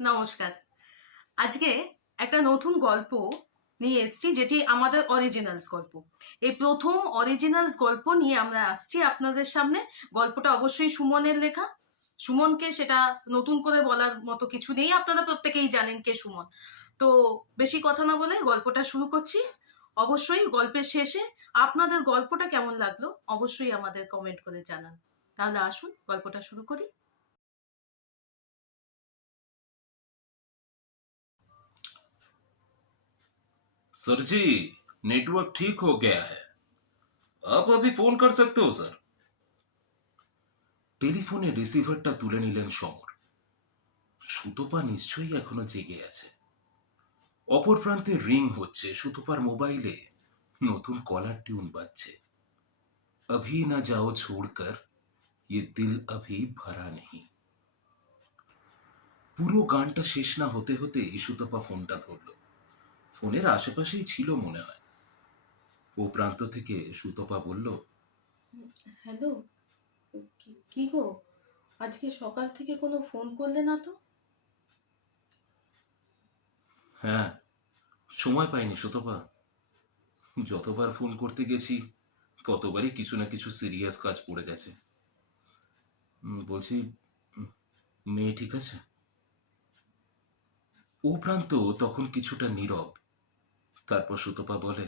নমস্কার। আজকে একটা নতুন গল্প নিয়ে এসেছি, যেটি আমাদের অরিজিনালস গল্প। এই প্রথম অরিজিনালস গল্প নিয়ে আমরা আসছি আপনাদের সামনে। গল্পটা অবশ্যই সুমনের লেখা। সুমনকে সেটা নতুন করে বলার মতো কিছু নেই, আপনারা প্রত্যেকেই জানেন কে সুমন। তো বেশি কথা না বলে গল্পটা শুরু করছি। অবশ্যই গল্পের শেষে আপনাদের গল্পটা কেমন লাগলো অবশ্যই আমাদের কমেন্ট করে জানান। তাহলে আসুন গল্পটা শুরু করি। सर जी, नेटवर्क ठीक हो गया है। आप अभी फोन कर सकते हो सर। টেলিফোনে রিসিভারটা তুলে নিলেন সমর। সুতপা নিশ্চয়ই এখনো জেগে আছে। অপর প্রান্তে রিং হচ্ছে, সুতপার মোবাইলে নতুন কলার টিউন বাজছে। अभी ना जाओ छोड़कर, ये दिल अभी भरा नहीं। পুরো গানটা শেষ না হতে হতে সুতপা ফোনটা ধরল। ফোনের আশেপাশেই ছিল মনে হয়। ও প্রান্ত থেকে সুতপা বলল, হ্যালো, কি গো? আজকে সকাল থেকে কোনো ফোন করলে না তো? হ্যাঁ, সময় পাইনি সুতপা। যতবার ফোন করতে গেছি ততবারই কিছু না কিছু সিরিয়াস কাজ পড়ে গেছে। বলছি, উম, মেয়ে ঠিক আছে? ও প্রান্ত তখন কিছুটা নীরব। তারপর সুতপা বলে,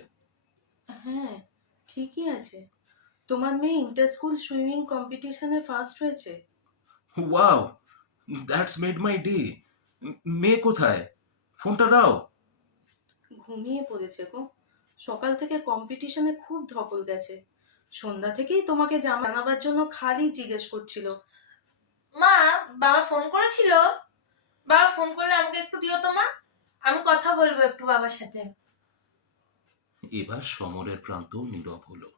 হ্যাঁ, ঠিকই আছে। তোমার মেয়ে ইন্টার স্কুল সুইমিং কম্পিটিশনে ফার্স্ট হয়েছে। Wow, that's made my day. মেয়ে কোথায়? ফোনটা দাও। ঘুমিয়ে পড়েছে গো। সকাল থেকে কম্পিটিশনে খুব ধকল গেছে। সন্ধ্যা থেকেই তোমাকে জানাবার জন্য খালি জিজ্ঞেস করছিল। মা, বাবা ফোন করেছিল। বাবা ফোন করলে আমাকে একটু দিও তো মা, আমি কথা বলবো একটু বাবার সাথে। এবার সমরের প্রান্ত নীরব হলো।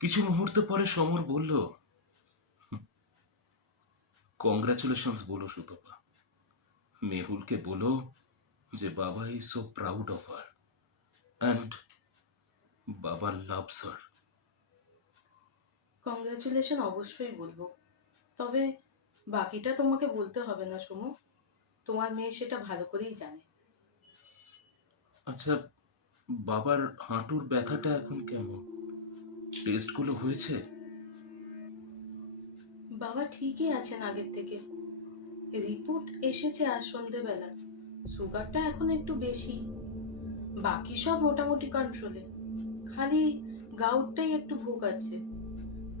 কিছু মুহূর্ত পরে সমর বলল, কংগ্রাচুলেশনস বলো সুতপা। মেহুলকে বলো যে বাবা is so proud of her and বাবা লাভস হার। কংগ্রাচুলেশন অবশ্যই বলবো, তবে বাকিটা তোমাকে বলতে হবে না সুমু। তোমার মেয়ে সেটা ভালো করেই জানে। আচ্ছা, বাবার হাঁটুর ব্যথাটা এখন কেমন? টেস্টগুলো হয়েছে? বাবা ঠিকই আছেন আগের থেকে। রিপোর্ট এসেছে আজ সন্ধেবেলা। সুগারটা এখন একটু বেশি, বাকি সব মোটামুটি কন্ট্রোলে। খালি গাউটটাই একটু ভোগাচ্ছে।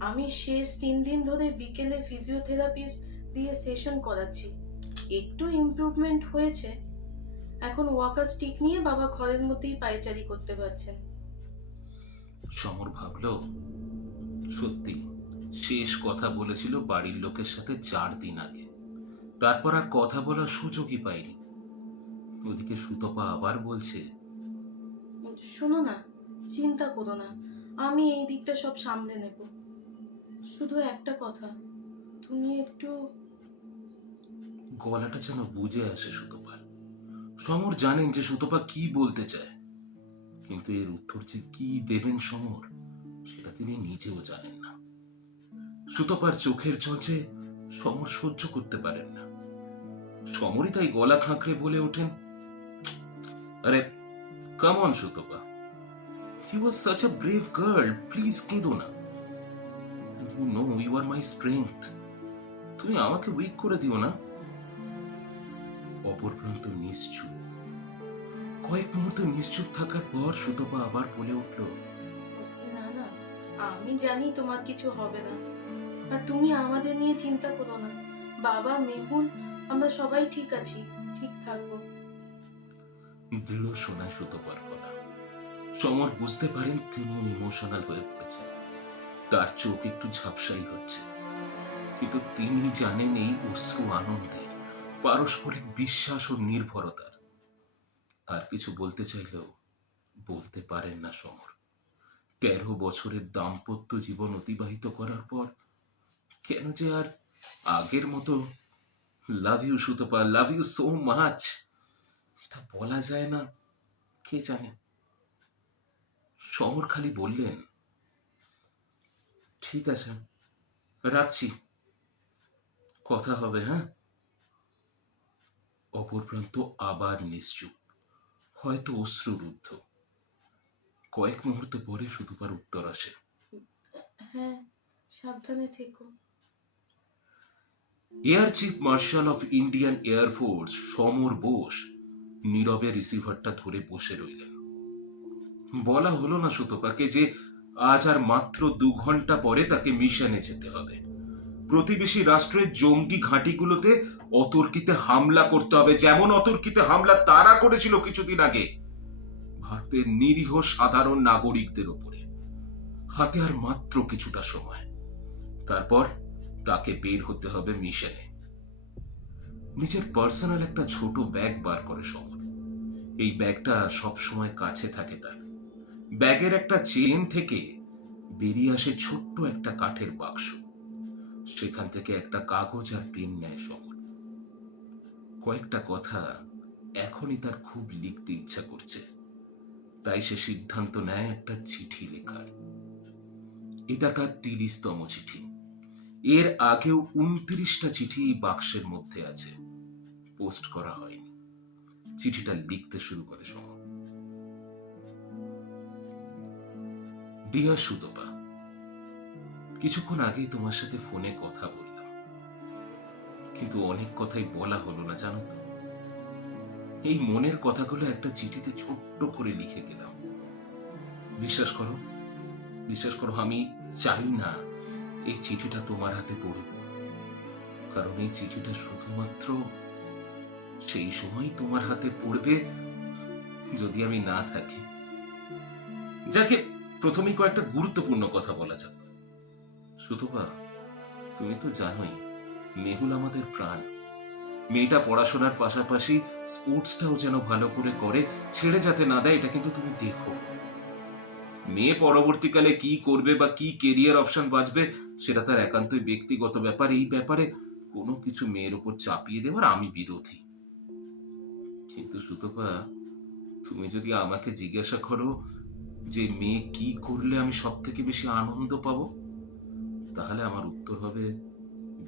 আমি শেষ 3 দিন ধরে বিকেলে ফিজিওথেরাপিস্ট দিয়ে সেশন করাচ্ছি। একটু ইমপ্রুভমেন্ট হয়েছে। এখন ওয়াকার স্টিক নিয়ে বাবা ঘরের মধ্যেই পায়চারি করতে পারছেন। সমর ভাবল, সত্যি শেষ কথা বলেছিল বাড়ির লোকের সাথে 4 দিন আগে। তারপর আর কথা বলার সুযোগই পাইনি। ওদিকে সুতপা আবার বলছে, শোনো না, চিন্তা করো না, আমি এই দিকটা সব সামলে নেব। শুধু একটা কথা, তুমি একটু। গলাটা যেন বুঝে আসে সুতপার। সমর জানেন যে সুতপা কি বলতে চায়, কিন্তু এর উত্তর যে কি দেবেন সমর সেটা তিনি নিজেও জানেন না। সুতপার চোখের জল যে সমর সহ্য করতে পারেন না। সমরই তাই গলা খাঁকড়ে বলে ওঠেন, আরে come on Sutapa, he was such a brave girl, please কেঁদো না। You know you are my strength. তুমি আমাকে উইক করে দিও না। অপর প্রান্ত নিশ্চুপ। কয়েক মুহূর্ত নিশ্চুপ থাকার পর সুতপা আবার বলে উঠল, না না, আমি জানি তোমার কিছু হবে না। আর তুমি আমাদের নিয়ে চিন্তা করো না। বাবা, মেহুল, আমরা সবাই ঠিক আছি, ঠিক থাকবো। দৃঢ় শোনায় সুতপার গলা। সমর বুঝতে পারেন তিনি ইমোশনাল হয়ে পড়েছেন। তার চোখ একটু ঝাপসাই হচ্ছে, কিন্তু তিনি জানেন এই অশ্রু আনন্দের, পারস্পরিক বিশ্বাস ও নির্ভরতার। আর কিছু বলতে চাইলেও বলতে পারেন না সমর। 13 বছরের দাম্পত্য জীবন অতিবাহিত করার পর কেন যে আর আগের মতো love you Sutapa, love you so much এটা বলা যায় না, কে জানে। সমর খালি বললেন, ঠিক আছে, রাখছি, কথা হবে, হ্যাঁ। অপর প্রান্ত আবার নিশ্চুপ, হয়তো অশ্রুরুদ্ধ। কয়েক মুহূর্ত পরে সুতপার উত্তর আসে। হ্যাঁ, সাবধানে থেকো। Air chief marshal of Indian air force Samar Bose নীরবে রিসিভারটা ধরে বসে রইলেন। বলা হলো না সুতপাকে যে আজ আর মাত্র 2 ঘন্টা পরে তাকে মিশনে যেতে হবে। প্রতিবেশী রাষ্ট্রের জঙ্গি ঘাঁটিগুলোতে অতর্কিতে হামলা করতে হবে, যেমন অতর্কিতে হামলা তারা করেছিল কিছুদিন আগে ভারতের নিরীহ সাধারণ নাগরিকদের উপরে। হাতে আর মাত্র কিছুটা সময়, তারপর তাকে বের হতে হবে মিশনে। নিজের পার্সোনাল একটা ছোট ব্যাগ বার করে সমর। এই ব্যাগটা সব সময় কাছে থাকে তার। ব্যাগের একটা চেন থেকে বেরিয়ে আসে ছোট্ট একটা কাঠের বাক্স। সেখান থেকে একটা কাগজ আর পেন নেয় সমর। কয়েকটা কথা এখনই তার খুব লিখতে ইচ্ছা করছে, তাই সে সিদ্ধান্ত নেয় একটা চিঠি লেখার। এটা তার 30তম চিঠি। এর আগেও 29টা চিঠি এই বাক্সের মধ্যে আছে, পোস্ট করা হয়নি। চিঠিটা লিখতে শুরু করে সমর। ডিয়ার সুতপা, কিছুক্ষণ আগেই তোমার সাথে ফোনে কথা বললাম, কিন্তু অনেক কথাই বলা হলো না জানো তো। এই মনের কথাগুলো একটা চিঠিতে ছোট্ট করে লিখে গেলাম। বিশ্বাস করো, বিশ্বাস করো, আমি চাই না এই চিঠিটা তোমার হাতে পড়ুক, কারণ এই চিঠিটা শুধুমাত্র সেই সময় তোমার হাতে পড়বে যদি আমি না থাকি। যাকে প্রথমেই কয়েকটা গুরুত্বপূর্ণ কথা বলা যাক। সুতপা, তুমি তো জানোই মেহুল আমাদের প্রাণ। মেয়েটা পড়াশোনার পাশাপাশি স্পোর্টসটাও যেন ভালো করে করে, ছেড়ে যাতে না দেয়, এটা কিন্তু তুমি দেখো। মেয়ে পরবর্তীকালে কি করবে বা কি কেরিয়ার অপশন বাঁচবে সেটা তার একান্তই ব্যক্তিগত ব্যাপার। এই ব্যাপারে কোনো কিছু মেয়ের উপর চাপিয়ে দেওয়ার আমি বিরোধী। কিন্তু সুতপা, তুমি যদি আমাকে জিজ্ঞাসা করো যে মেয়ে কি করলে আমি সব থেকে বেশি আনন্দ পাবো, তাহলে আমার উত্তর হবে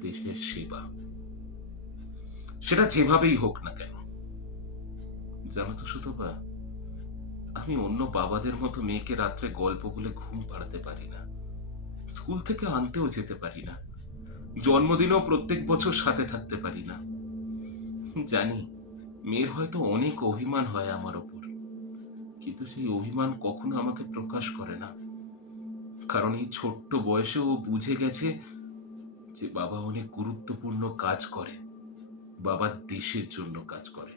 দেশের সেবা। সেটা যেভাবেই হোক না কেন। জানো তো সুতপা, আমি অন্য বাবাদের মতো মেয়েকে রাত্রে গল্প বলে ঘুম পাড়াতে পারি না, স্কুল থেকে আনতেও যেতে পারি না, জন্মদিনেও প্রত্যেক বছর সাথে থাকতে পারি না। জানি মেয়ের হয়তো অনেক অভিমান হয় আমার ওপর, কিন্তু সেই অভিমান কখনো আমাকে প্রকাশ করে না, কারণ এই ছোট্ট বয়সে ও বুঝে গেছে যে বাবা অনেক গুরুত্বপূর্ণ কাজ করে, বাবা দেশের জন্য কাজ করে।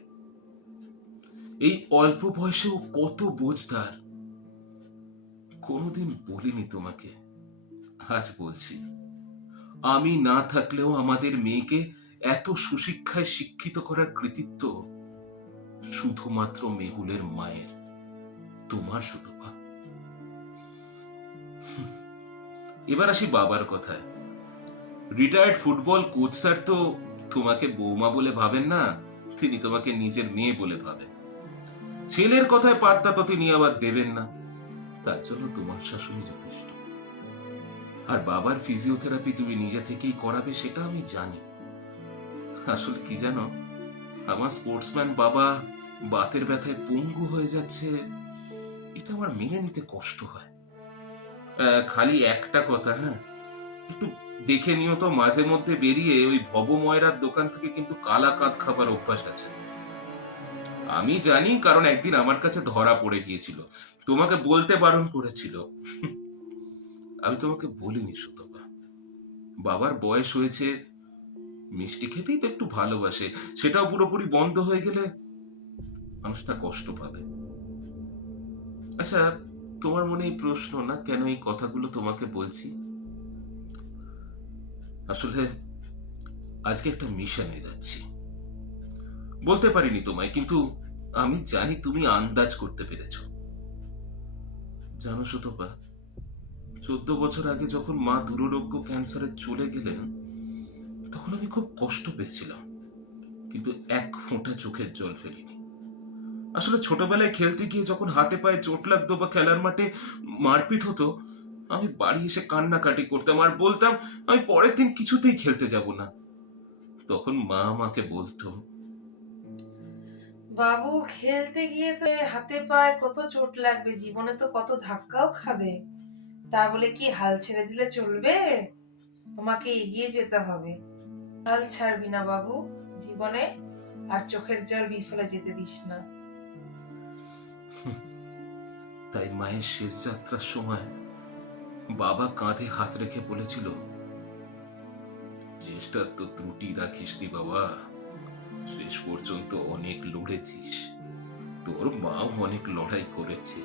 এই অল্প বয়সে ও কত বোঝদার। কোনোদিন বলিনি তোমাকে, আজ বলছি। আমি না থাকলেও আমাদের মেয়েকে এত সুশিক্ষায় শিক্ষিত করার কৃতিত্ব শুধুমাত্র মেহুলের মায়ের, তোমার সুতপা। এবার আসি বাবার কথায়। রিটায়ার্ড ফুটবল কোচ স্যার তো তোমাকে বৌমা বলে ভাবেন না, তিনি তোমাকে নিজের মেয়ে বলে ভাবেন। ছেলের কথায় পাত্তা তো তিনি আবার দেবেন না, তার জন্য তোমার শাশুড়ি যথেষ্ট। আর বাবার ফিজিওথেরাপি তুমি নিজে থেকেই করাবে সেটা আমি জানি। আসলে কি জানো, আমার স্পোর্টসম্যান বাবা বাতের ব্যথায় পঙ্গু হয়ে যাচ্ছে, এটা আমার মেনে নিতে কষ্ট হয়। খালি একটা কথা, হ্যাঁ, একটু দেখে নিও তো, মাঝে মধ্যে বেরিয়ে ওই ভবময়রার দোকান থেকে কিন্তু কালা কাঁদ খাবার অভ্যাস আছে। আমি জানি, কারণ একদিন আমার কাছে ধরা পড়ে গিয়েছিল, তোমাকে বলতে বারণ করেছিল। আমি তোমাকে বলিনি সুতপা, বাবার বয়স হয়েছে, মিষ্টি খেতেই তো একটু ভালোবাসে, সেটাও পুরোপুরি বন্ধ হয়ে গেলে মানুষটা কষ্ট পাবে। আচ্ছা, তোমার মনে এই প্রশ্ন না কেন এই কথাগুলো তোমাকে বলছি? আসলে আজকে একটা মিশনে যাচ্ছি। বলতে পারিনি তোমায়, কিন্তু আমি জানি তুমি আন্দাজ করতে পেরেছ। জানো সুতপা, 14 বছর আগে যখন মা দুরারোগ্য ক্যান্সারে চলে গেলেন, তখন আমি খুব কষ্ট পেয়েছিলাম, কিন্তু এক ফোঁটা চোখের জল ফেলিনি। আসলে ছোটবেলায় খেলতে গিয়ে যখন হাতে পায়ে চোট লাগতো বা খেলার মাঠে মারপিট হতো, আমি বাড়ি এসে কান্নাকাটি করতাম আর বলতাম আমি পরের দিন কিছুতেই খেলতে যাব না। তখন মা আমাকে বলতো, বাবু খেলতে গিয়ে তো হাতে পায়ে কত চোট লাগবে, জীবনে তো কত ধাক্কাও খাবে। তা বলে কি হাল ছেড়ে দিলে চলবে? তোমাকে এগিয়ে যেতে হবে। হাল ছাড়বি না বাবু জীবনে, আর চোখের জল বিফলে যেতে দিস না। তাই মায়ের শেষ যাত্রার সময় বাবা কাঁধে হাত রেখে বলেছিল, চেষ্টা তো ত্রুটি রাখিসনি বাবা, শেষ পর্যন্ত অনেক লড়েছিস, তোর মাও অনেক লড়াই করেছে।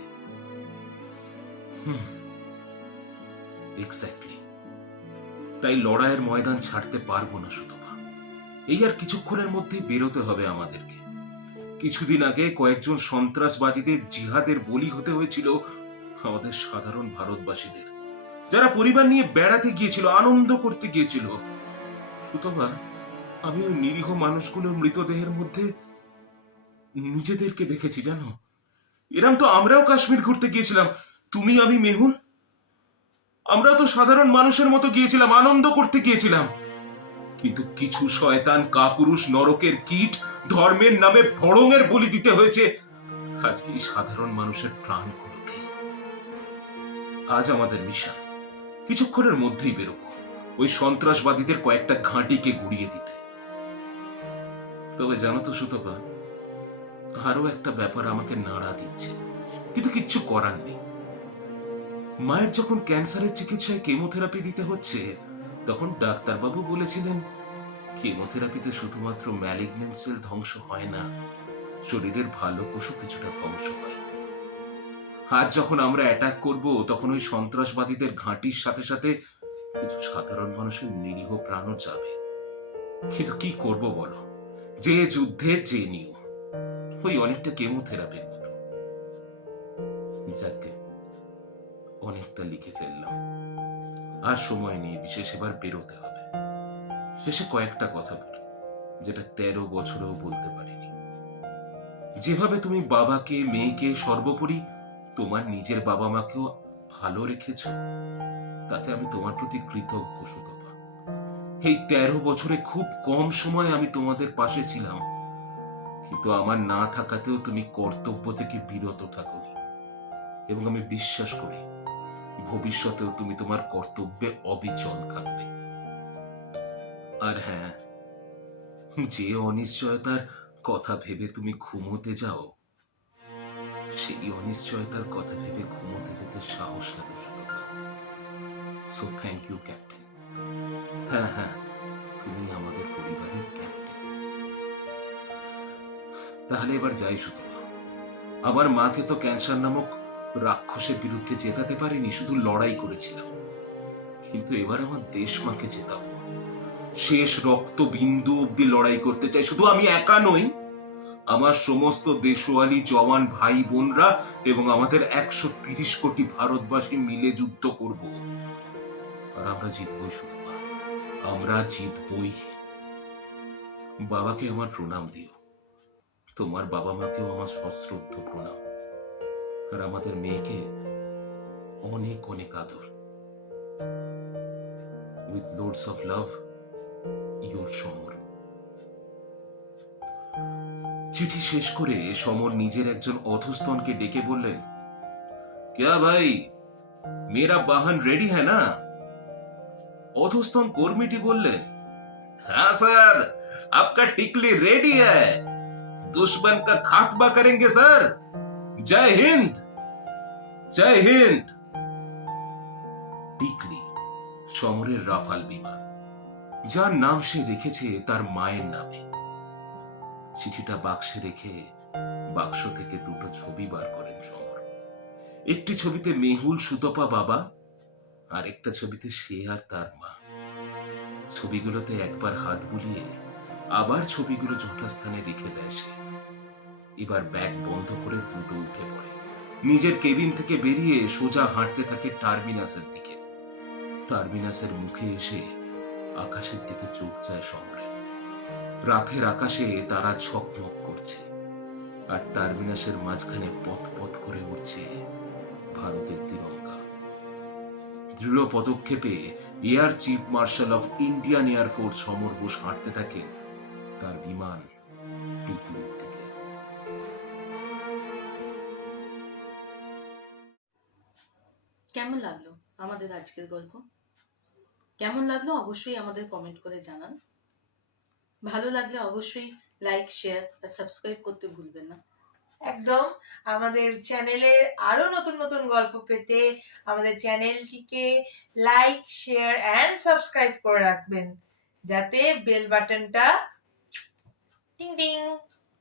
এক্স্যাক্টলি, তাই লড়াইয়ের ময়দান ছাড়তে পারবো না সুতমা। এই আর কিছুক্ষণের মধ্যেই বেরোতে হবে আমাদেরকে। কিছুদিন আগে কয়েকজন সন্ত্রাসবাদীদের জিহাদের বলি হতে হয়েছিল আমাদের সাধারণ ভারতবাসীদের, যারা পরিবার নিয়ে বেড়াতে গিয়েছিল, আনন্দ করতে গিয়েছিল। সুতমা, আমি ওই নিরীহ মানুষগুলোর মৃতদেহের মধ্যে নিজেদেরকে দেখেছি জানো। এরম তো আমরাও কাশ্মীর ঘুরতে গিয়েছিলাম, তুমি, আমি, মেহুল। আমরা তো সাধারণ মানুষের মতো গিয়েছিলাম, আনন্দ করতে গিয়েছিলাম। কিন্তু কিছু শয়তান কাপুরুষ নরকের কীট ধর্মের নামে ভড়ঙের বলি দিতে হয়েছে আজকে এই সাধারণ মানুষের প্রাণগুলোকে। আজ আমাদের মিশন কিছুক্ষণের মধ্যেই বেরোবো ওই সন্ত্রাসবাদীদের কয়েকটা ঘাঁটিকে গুড়িয়ে দিতে। তবে জানো তো সুতপা, আরো একটা ব্যাপার আমাকে নাড়া দিচ্ছে, কিন্তু কিচ্ছু করার নেই। মায়ের যখন ক্যান্সারের চিকিৎসায় কেমোথেরাপি দিতে হচ্ছে, তখন ডাক্তারবাবু বলেছিলেন কেমোথেরাপিতে শুধুমাত্র ম্যালিগন্যান্ট সেল ধ্বংস হয় না, শরীরের ভালো কোষও কিছুটা ধ্বংস হয়। আর যখন আমরা অ্যাটাক করব, তখন ওই সন্ত্রাসবাদীদের ঘাঁটির সাথে সাথে কিছু সাধারণ মানুষের নিরীহ প্রাণও যাবে। কিন্তু কি করব বলো, যে যুদ্ধে যে নিয়ম, ওই অনেকটা কেমোথেরাপির মতো। যাকে অনেকটা লিখে ফেললাম, আর সময় নেই, বিশেষ এবার বেরোতে হবে। শেষে কয়েকটা কথা বলি, যেটা 13 বছরেও বলতে পারিনি। যেভাবে তুমি বাবাকে, মেয়েকে, সর্বোপরি তোমার নিজের বাবা মাকেও ভালো রেখেছ, তাতে আমি তোমার প্রতি কৃতজ্ঞ সুতপা। এই 13 বছরে খুব কম সময় আমি তোমাদের পাশে ছিলাম, কিন্তু আমার না থাকাতেও তুমি কর্তব্য থেকে বিরত থাকোনি, এবং আমি বিশ্বাস করি ভবিষ্যতেও তুমি তোমার কর্তব্যে অবিচল থাকবে। আর হ্যাঁ, যে অনিশ্চয়তার কথা ভেবে তুমি ঘুমোতে যাও, সেই অনিশ্চয়তার কথা ভেবে ঘুমোতে যেতে সাহস লাগে Sutapa. So thank you captain. হ্যাঁ হ্যাঁ, তুমি আমাদের পরিবারের ক্যাপ্টেন। তাহলে এবার যাই সুতপা। আমার মাকে তো ক্যান্সার নামক রাক্ষসের বিরুদ্ধে জেতাতে পারিনি, শুধু লড়াই করেছিলাম। কিন্তু এবার আমার দেশ মাকে জেতাবো, শেষ রক্ত বিন্দু অব্দি লড়াই করতে চাই। শুধু আমি একা নই, আমার সমস্ত দেশওয়ালি জওয়ান ভাই বোনরা এবং আমাদের 130 কোটি ভারতবাসী মিলে যুদ্ধ করব। আর আমরা জিতবই সুতপা, আমরা জিতবই। বাবাকে আমার প্রণাম দিও, তোমার বাবা মাকেও আমার সশ্রদ্ধ প্রণাম, আর আমাদের মেয়েকে অনেক অনেক আদর। With loads of love, your Samar. চিঠি শেষ করে সমর নিজের একজন অধস্তনকে ডেকে বললেন, क्या भाई मेरा वाहन रेडी है ना? অধস্তন কর্মীটি বললেন, हाँ सर, आपका टिकली रेडी है, दुश्मन का खात्मा करेंगे सर, जय हिंद जय हिंद। টিকলি সমরের রাফাল বিমান, যার নাম সে রেখেছে তার মায়ের নামে। চিঠিটা বাক্সে রেখে বাক্স থেকে দুটো ছবি বার করেন সমর। একটি ছবিতে মেহুল, সুতপা, বাবা, আর একটা ছবিতে সে আর তার মা। ছবিগুলোতে একবার হাত বুলিয়ে আবার ছবিগুলো যথাস্থানে রেখে দেয় সে। এবার ব্যাগ বন্ধ করে দ্রুত উঠে পড়ে, নিজের কেবিন থেকে বেরিয়ে সোজা হাঁটতে থাকে টার্মিনাসের দিকে। টার্মিনাসের মুখে এসে আকাশের দিকে চোখ যায় সমরে। রাতের আকাশে তারা ঝকমক করছে, আর টার্মিনাসের মাঝখানে পথ পথ করে উঠছে ভারতের তিরঙ্গা। দৃঢ় পদক্ষেপে air chief marshal of Indian air force Samar Bose হাঁটতে থাকে তার বিমান টিকলির দিকে। কেমন লাগলো আমাদের আজকের গল্প? কেমন লাগলো অবশ্যই আমাদের কমেন্ট করে জানান। ভালো লাগলে অবশ্যই লাইক, শেয়ার আর সাবস্ক্রাইব করতে ভুলবেন না। একদম। আমাদের চ্যানেলে আরো নতুন নতুন গল্প পেতে আমাদের চ্যানেলটিকে লাইক, শেয়ার এন্ড সাবস্ক্রাইব করে রাখবেন, যাতে বেল বাটনটা টিং টিং।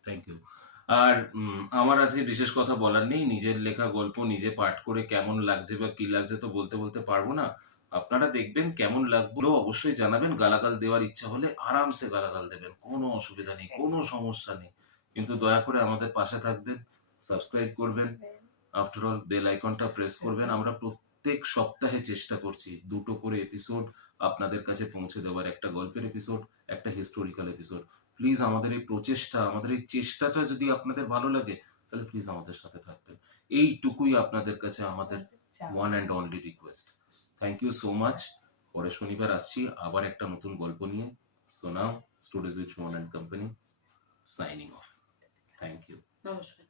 Thank you. আর আমার আজকে বিশেষ কথা বলার নেই। নিজের লেখা গল্প নিজে পাঠ করে কেমন লাগছে বা কি লাগছে তো বলতে বলতে পারবো না। আপনারা দেখবেন কেমন লাগলো অবশ্যই জানাবেন। গালাগাল দেওয়ার ইচ্ছা হলে আরামসে গালাগাল দেবেন, কোনো অসুবিধা নেই, কোনো সমস্যা নেই। কিন্তু দয়া করে আমাদের পাশে থাকবেন, সাবস্ক্রাইব করবেন, আফটার অল বেল আইকনটা প্রেস করবেন। আমরা প্রত্যেক সপ্তাহে চেষ্টা করছি 2টো করে এপিসোড আপনাদের কাছে পৌঁছে দেওয়ার, একটা গল্পের এপিসোড, একটা হিস্টোরিক্যাল এপিসোড। প্লিজ আমাদের এই প্রচেষ্টা, আমাদের এই চেষ্টাটা যদি আপনাদের ভালো লাগে তাহলে প্লিজ আমাদের সাথে থাকবেন। এইটুকুই আপনাদের কাছে আমাদের one and only request. Thank you so much. পরের শনিবার আসছি আবার একটা নতুন গল্প নিয়ে। So now, stories with Suman and company signing off. Thank you. নমস্কার।